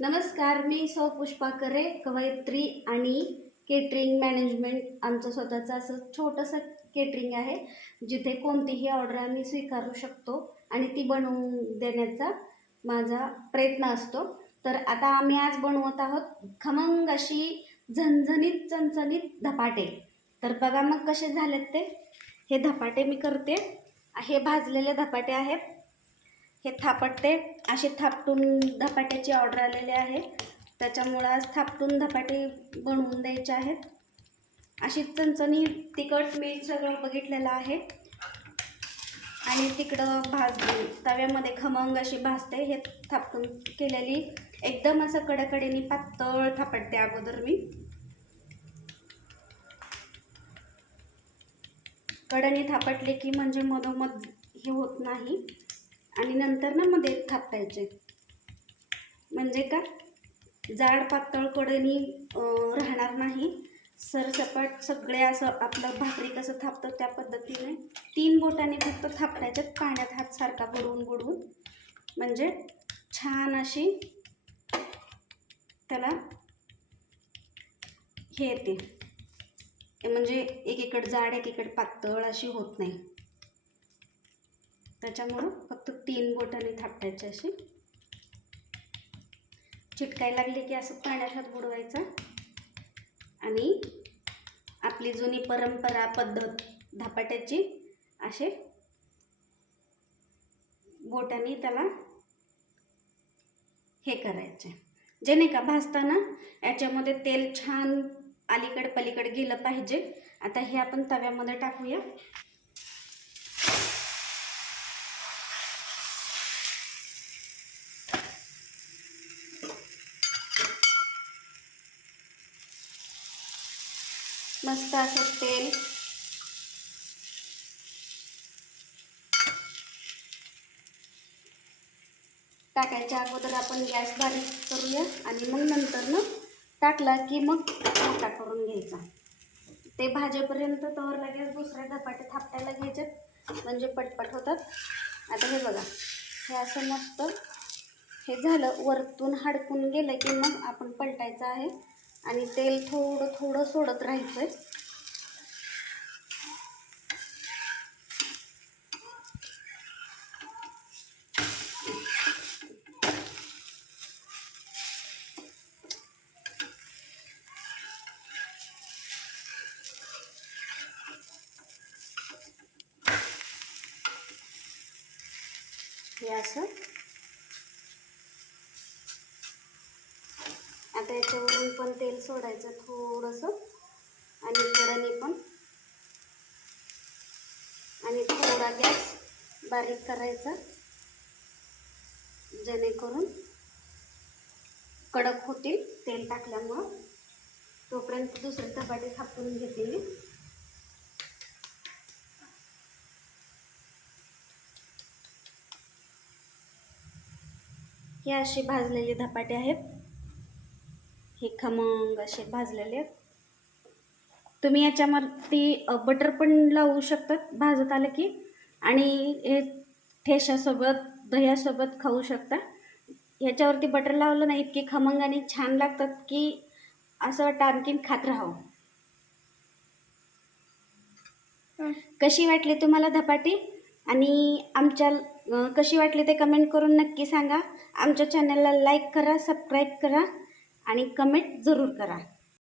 नमस्कार मी सौ पुष्पा करे कवयित्री आणि केटरिंग मॅनेजमेंट आमचं स्वतःचं असं छोटंसं केटरिंग आहे जिथे कोणतीही ऑर्डर आम्ही स्वीकारू शकतो आणि ती बनवून देण्याचा माझा प्रयत्न असतो. तर आता आम्ही आज बनवत आहोत खमंग अशी झणझणीत चणचणीत धपाटे. तर बघा मग कसे झालेत ते. हे धपाटे मी करते. हे भाजलेले धपाटे आहेत. हे थापटते. असे थापटून धपाट्याची ऑर्डर आलेली आहे. त्याच्यामुळं आज थापटून धपाटे बनवून द्यायचे आहेत. अशी चणचणी तिखट मीठ सगळं बघितलेलं आहे. आणि तिकडं भाज तव्यामध्ये खमंग अशी भाजते. हे थापटून केलेली एकदम असं कडाकडीने पातळ थापटते अगोदर मी. कडाने थापटले की म्हणजे मधोमध हे होत नाही. आणि नंतर ना मध्ये थापटायचे. म्हणजे का? जाड पातळ कडेनी राहणार नाही. सरसपाट सगळे असं आपलं भाकरी कसं थापतं त्या पद्धतीने तीन बोटाने फक्त थापटायच्यात पाण्यात हात सारखा बुडवून बुडवून. म्हणजे छान अशी त्याला हे येते. म्हणजे एकीकडे जाड एकीकडे पातळ अशी होत नाही. त्याच्यामुळं फक्त तीन बोटाने थापटायचे असे चिटकाय लागली की असं पाण्यात हात बुडवायचा. आणि आपली जुनी परंपरा पद्धत धपाट्याची असे बोटाने त्याला हे करायचे. जे नाही का भाजताना याच्यामध्ये तेल छान अलीकडे पलीकडे गेलं पाहिजे. आता हे आपण तव्यामध्ये टाकूया. मस्त असं तेल. टाकायच्या अगोदर आपण गॅस बारीक करूया आणि मग नंतर ना टाकला की मग मोठा करून घ्यायचा. ते भाजेपर्यंत तर लगेच दुसऱ्या धपाटे थापटायला घ्यायचे. म्हणजे पटपट होतात. आता हे बघा हे असं मस्त हे झालं. वरतून हडकून गेलं की मग आपण पलटायचं आहे. आणि तेल थोडं थोडं सोडत राहायचं आहे हे असं. आता याच्यावरून पण तेल सोडायचं थोडंसं. आणि कडाने पण. आणि थोडा गॅस बारीक करायचा. जेणेकरून कडक होतील तेल टाकल्यामुळं. तोपर्यंत दुसरी चपाटी थापून घेते मी. ही अशी भाजलेले धपाटे आहेत. हे खमंग असे भाजलेले आहेत. तुम्ही याच्यावरती बटर पण लावू शकतात भाजत आलं की. आणि हे ठेशासोबत दह्यासोबत खाऊ शकता. ह्याच्यावरती बटर लावलं नाही इतकी खमंग आणि छान लागतात की असं वाटतं आणखीन खात राहावं. कशी वाटली तुम्हाला धपाटी? आणि आमच्या कशी वाटली ते कमेंट करून नक्की सांगा. आमच्या चॅनलला लाईक करा सबस्क्राईब करा. आणि कमेंट जरूर करा.